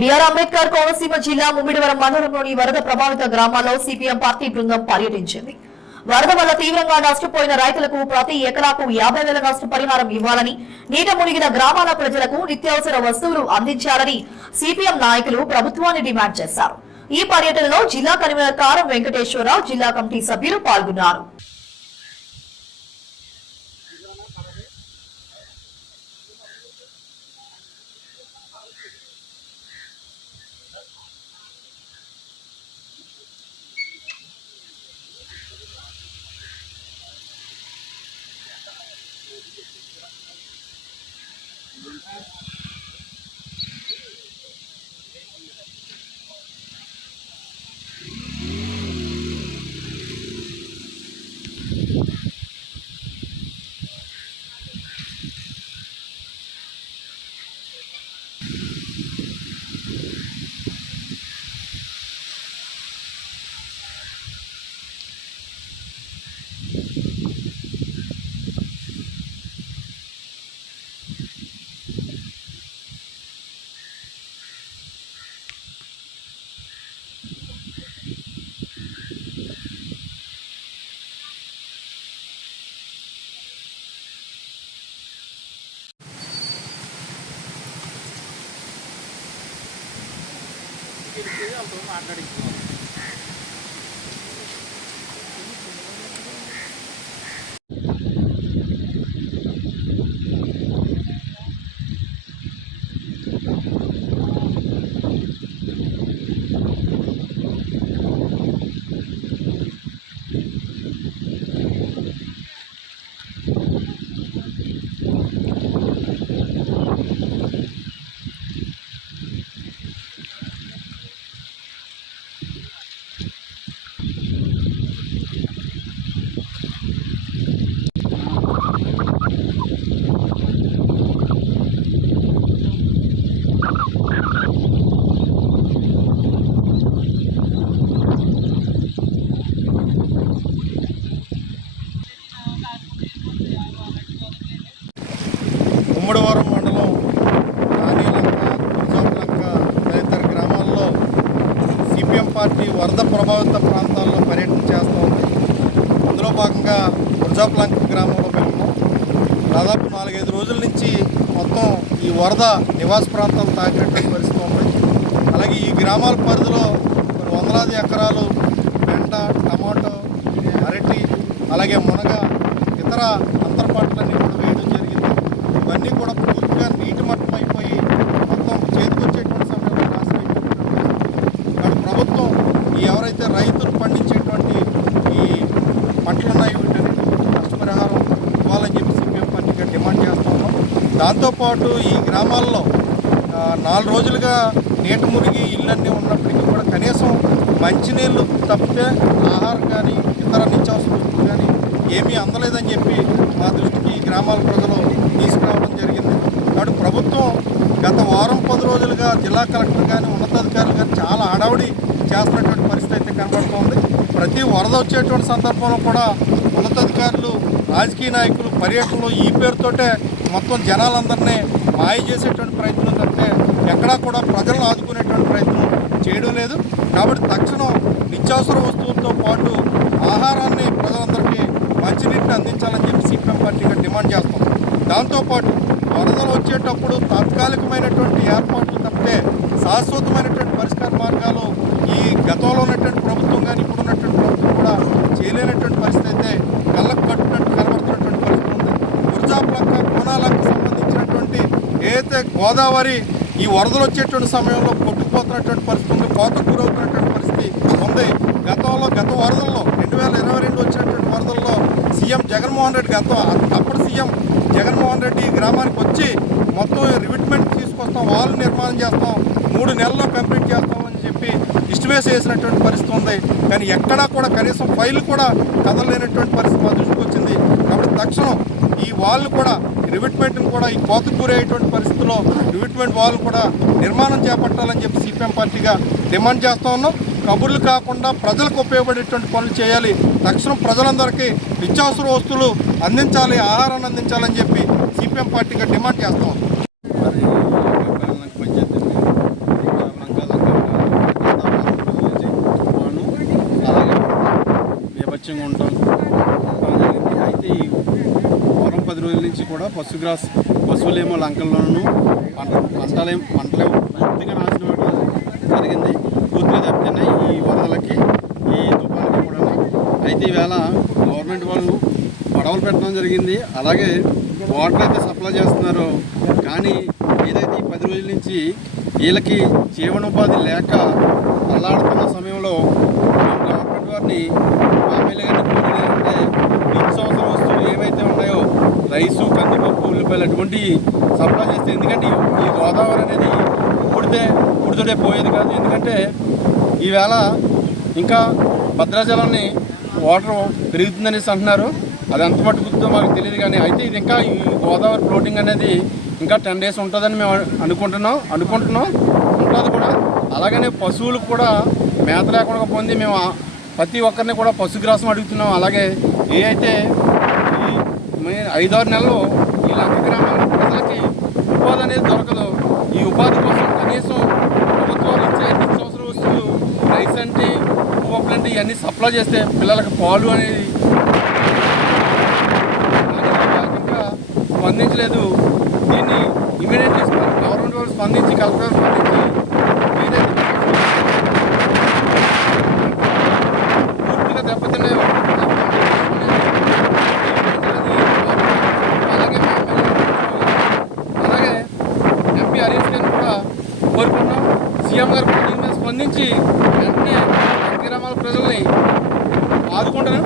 BR Ambedkar Konaseema జిల్లా ముమ్మిడివరం మండలంలోని వరద ప్రభావిత గ్రామాల్లో సిపిఎం పార్టీ బృందం పర్యటించింది. వరద వల్ల తీవ్రంగా నష్టపోయిన రైతులకు ప్రతి ఎకరాకు 50,000 నష్టపరిహారం ఇవ్వాలని, నీట మునిగిన గ్రామాల ప్రజలకు నిత్యావసర వస్తువులు అందించాలని సిపిఎం నాయకులు ప్రభుత్వాన్ని డిమాండ్ చేశారు. ఈ పర్యటనలో జిల్లా కన్వీనర్ కారం వెంకటేశ్వరరావు, జిల్లా కమిటీ సభ్యులు పాల్గొన్నారు. ముమ్మిడివరం మండలం రాణిలంక, గుర్జాపులంక తదితర గ్రామాల్లో సిపిఎం పార్టీ వరద ప్రభావిత ప్రాంతాల్లో పర్యటన చేస్తూ ఉంది. అందులో భాగంగా గుర్జాపులంక గ్రామంలో మేము దాదాపు 4-5 రోజుల నుంచి మొత్తం ఈ వరద నివాస ప్రాంతాలు తాకినటువంటి పరిస్థితి ఉంది. అలాగే ఈ గ్రామాల పరిధిలో కొన్ని వందలాది ఎకరాలు బెండ, టమాటో, అరటి, అలాగే మునగ, ఇతర అంతర పంటలన్నీ కూడా వేయడం జరిగింది. ఇవన్నీ కూడా పూర్తిగా నీటి మట్టం అయిపోయి మొత్తం చేతికి వచ్చేటువంటి సమయంలో నాశనం అయిపోయినటువంటి కానీ ప్రభుత్వం ఈ ఎవరైతే రైతులు పండించేటువంటి ఈ పంటలు ఉన్నాయి వీటన్నిటి నష్టపరిహారం ఇవ్వాలని చెప్పి సిపిఎం పార్టీగా డిమాండ్ చేస్తూ ఉన్నాం. దాంతోపాటు ఈ గ్రామాల్లో 4 రోజులుగా నీట మునిగి ఇళ్ళన్నీ ఉన్నప్పటికీ కూడా కనీసం మంచినీళ్ళు తప్పితే ఆహారం కానీ ఇతర నిత్యావసర వస్తువులు కానీ ఏమీ అందలేదని చెప్పి మా దృష్టికి ఈ గ్రామాల ప్రజలు తీసుకురావడం జరిగింది. కాబట్టి ప్రభుత్వం గత వారం 10 రోజులుగా జిల్లా కలెక్టర్ కానీ ఉన్నతాధికారులు కానీ చాలా హడావుడి చేస్తున్నటువంటి పరిస్థితి అయితే కనబడుతోంది. ప్రతి వరద వచ్చేటువంటి సందర్భంలో కూడా ఉన్నతాధికారులు, రాజకీయ నాయకులు పర్యటనలో ఈ పేరుతోటే మొత్తం జనాలందరినీ మాయ చేసేటువంటి ప్రయత్నం తప్పితే ఎక్కడా కూడా ప్రజలను ఆదుకునేటువంటి ప్రయత్నం చేయడం లేదు. కాబట్టి తక్షణం నిత్యావసర వస్తువులతో పాటు ఆహారాన్ని ప్రజలందరికీ మంచినీటిని అందించాలని చెప్పి సిపిఎం పార్టీగా డిమాండ్ చేస్తాం. దాంతోపాటు వరదలు వచ్చేటప్పుడు తాత్కాలికమైనటువంటి ఏర్పాట్లు తప్పితే శాశ్వతమైనటువంటి పరిష్కార మార్గాలు ఈ గతంలో ఉన్నటువంటి ప్రభుత్వం కానీ ఇప్పుడు ఉన్నటువంటి ప్రభుత్వం కూడా చేయలేనటువంటి పరిస్థితి అయితే కళ్ళకు కట్టునట్టు కనబడుతున్నటువంటి పరిస్థితి ఉంది. గుర్జాపులంక, కోనాలంక సంబంధించినటువంటి ఏదైతే గోదావరి ఈ వరదలు వచ్చేటువంటి సమయంలో కొట్టుకుపోతున్నటువంటి పరిస్థితి ఉంది, కోతకు గురవుతున్నటువంటి పరిస్థితి ఉంది. గత వరదల్లో 2022 వచ్చినటువంటి వరదల్లో సీఎం జగన్మోహన్ రెడ్డి అప్పుడు సీఎం జగన్మోహన్ రెడ్డి గ్రామానికి వచ్చి మొత్తం రివిట్మెంట్ తీసుకొస్తాం, వాల్ నిర్మాణం చేస్తాం, 3 నెలల్లో కంప్లీట్ చేస్తామని చెప్పి ఇష్టవేసి వేసినటువంటి పరిస్థితి ఉంది. కానీ ఎక్కడా కూడా కనీసం ఫైల్ కూడా కదలలేనటువంటి పరిస్థితి మా దృష్టికి వచ్చింది. కాబట్టి తక్షణం ఈ వాల్ను కూడా రివిట్మెంట్ని కూడా ఈ కోతకు గురయ్యేటువంటి పరిస్థితుల్లో రివిట్మెంట్ వాల్ కూడా నిర్మాణం చేపట్టాలని చెప్పి సిపిఎం పార్టీగా డిమాండ్ చేస్తూ ఉన్నాం. కబుర్లు కాకుండా ప్రజలకు ఉపయోగపడేటువంటి పనులు చేయాలి. తక్షణం ప్రజలందరికీ నిత్యావసర వస్తువులు అందించాలి, ఆహారాన్ని అందించాలని చెప్పి సిపిఎం పార్టీగా డిమాండ్ చేస్తాం. కూడా పశువులేమో లంకల్లోనూ పంటలేమో పూర్తిగా నాశనం అవ్వడం జరిగింది. పూర్తిగా దెబ్బతిన్నాయి ఈ వరదలకి, ఈ తుఫాన్కి కూడా. అయితే ఈవేళ గవర్నమెంట్ వాళ్ళు పడవలు పెట్టడం జరిగింది. అలాగే వాటర్ అయితే సప్లై చేస్తున్నారు. కానీ ఏదైతే ఈ 10 రోజుల నుంచి వీళ్ళకి జీవనోపాధి లేక అల్లాడుతున్న సమయంలో గవర్నమెంట్ వారిని ఎమ్మెల్యే గారిని కోరేది అంటే నిత్యావసర వస్తువులు ఏవైతే ఉన్నాయో రైసు, కందిపప్పు, ఉల్లిపాయలు అటువంటివి సప్లై చేస్తే, ఎందుకంటే ఈ గోదావరి అనేది పుడితే పోయేది కాదు. ఎందుకంటే ఈవేళ ఇంకా భద్రాచలాన్ని వాటర్ పెరుగుతుందనేసి అంటున్నారు. అది ఎంత మట్టుకుతో మాకు తెలియదు. కానీ అయితే ఇది ఇంకా ఈ గోదావరి ఫ్లోటింగ్ అనేది ఇంకా 10 days ఉంటుందని మేము అనుకుంటున్నాం ఉంటుంది కూడా. అలాగనే పశువులకు కూడా మేత లేకుండా పోయింది. మేము ప్రతి ఒక్కరిని కూడా పశుగ్రాసం అడుగుతున్నాం. అలాగే ఏ అయితే ఈ 5-6 నెలలు ఈ లంక గ్రామాల ప్రజలకి ఉపాధి అనేది దొరకదు. ఈ ఉపాధి కోసం కనీసం ప్రభుత్వాలు ఇచ్చే నిత్యావసర వస్తువులు రైస్ అంటే, పప్పులు అంటే ఇవన్నీ సప్లై చేస్తే పిల్లలకు పాలు అనేది ఇంకా స్పందించలేదు. దీన్ని ఇమీడియట్లీ గవర్నమెంట్ వాళ్ళు స్పందించి, కలెక్టర్ స్పందించి పూర్తిగా దెబ్బతిన్నాయి. అలాగే ఎంపీ హరీష్ గారిని కూడా కోరుకున్నాం. సీఎం గారు దీని మీద స్పందించి వెంటనే గ్రామాల ప్రజల్ని ఆదుకుంటారని